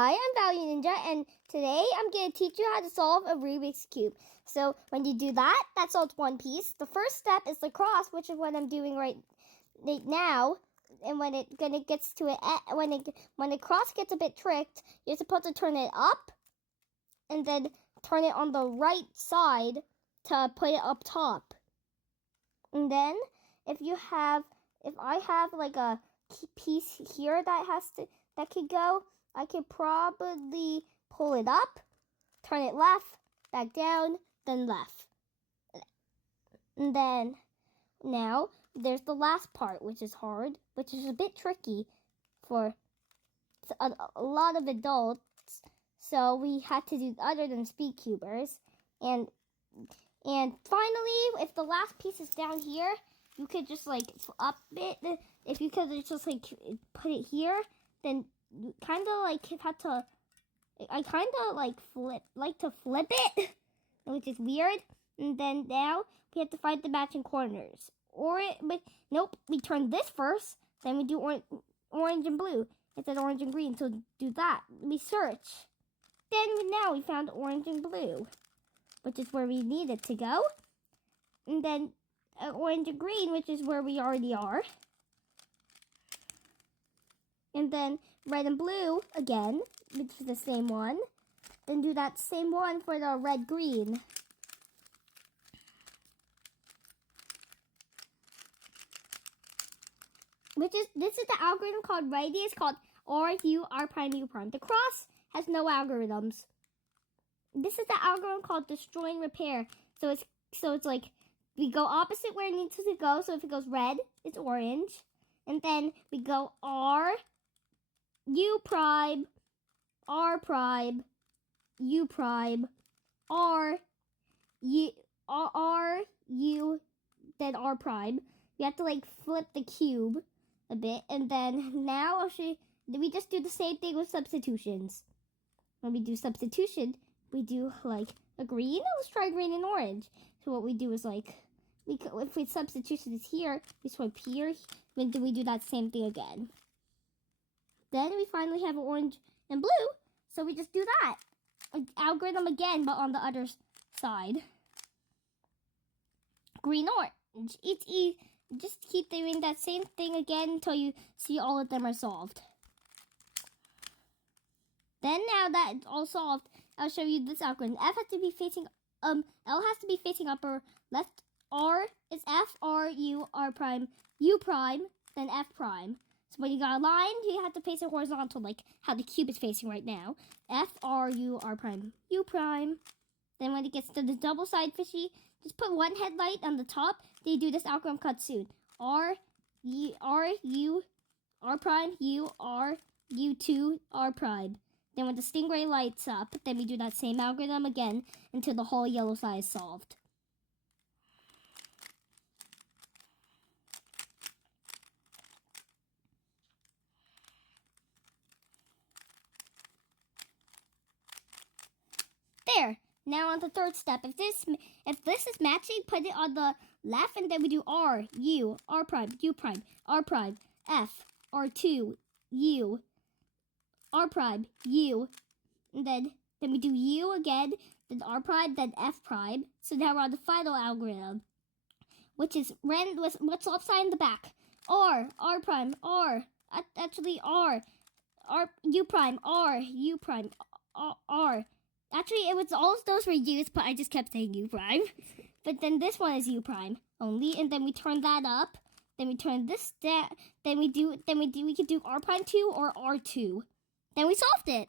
Hi, I'm Value Ninja, and today I'm going to teach you how to solve a Rubik's Cube. So when you do that, that solves one piece. The first step is the cross, which is what I'm doing right now. And when it gets to it, when the cross gets a bit tricked, you're supposed to turn it up, and then turn it on the right side to put it up top. And then if I have like a piece here that could go, I could probably pull it up, turn it left, back down, then left. And then now there's the last part, which is hard, which is a bit tricky for a lot of adults. So we had to do other than speed cubers. And finally, if the last piece is down here, you could just like up it. If you could just like put it here, then you kind of like had to. I kind of like to flip it, which is weird. And then now we have to find the matching corners. But nope, we turn this first, then we do orange and blue instead of orange and green. So do that. We search. Then now we found orange and blue, which is where we needed to go. And then orange and green, which is where we already are. And then red and blue again, which is the same one. Then do that same one for the red-green. This is the algorithm called radius, called R, U, R prime, U prime. The cross has no algorithms. This is the algorithm called destroy and repair. So it's like we go opposite where it needs to go. So if it goes red, it's orange. And then we go R, U prime, R prime, U prime, R, U, then R prime. We have to like flip the cube a bit, and then now I'll show you. We just do the same thing with substitutions. When we do substitution, we do like a green. Let's try green and orange. So what we do is like, if we substitution is here, we swipe here, then we do that same thing again. Then we finally have orange and blue, so we just do that. Algorithm again, but on the other side. Green, orange. It's easy. Just keep doing that same thing again until you see all of them are solved. Then now that it's all solved, I'll show you this algorithm. F has to be facing, L has to be facing upper left. R is F, R, U, R prime, U prime, then F prime. So when you got a line, you have to face it horizontal, like how the cube is facing right now. F, R, U, R prime, U prime. Then when it gets to the double side fishy, just put one headlight on the top. Then you do this algorithm cut soon. R, U, R prime, U, R, U2, R prime. Then when the stingray lights up, then we do that same algorithm again until the whole yellow side is solved. There. Now on the third step, if this is matching, put it on the left, and then we do R, U, R prime, U prime, R prime, F, R2, U, R prime, U, and then we do U again, then R prime, then F prime. So now we're on the final algorithm, which is what's upside in the back. R prime, R, actually R, U prime, R, U prime, R. Actually, it was all those were U's, but I just kept saying U prime. But then this one is U prime only, and then we turn that up. Then we turn this down. We could do R prime 2 or R2. Then we solved it.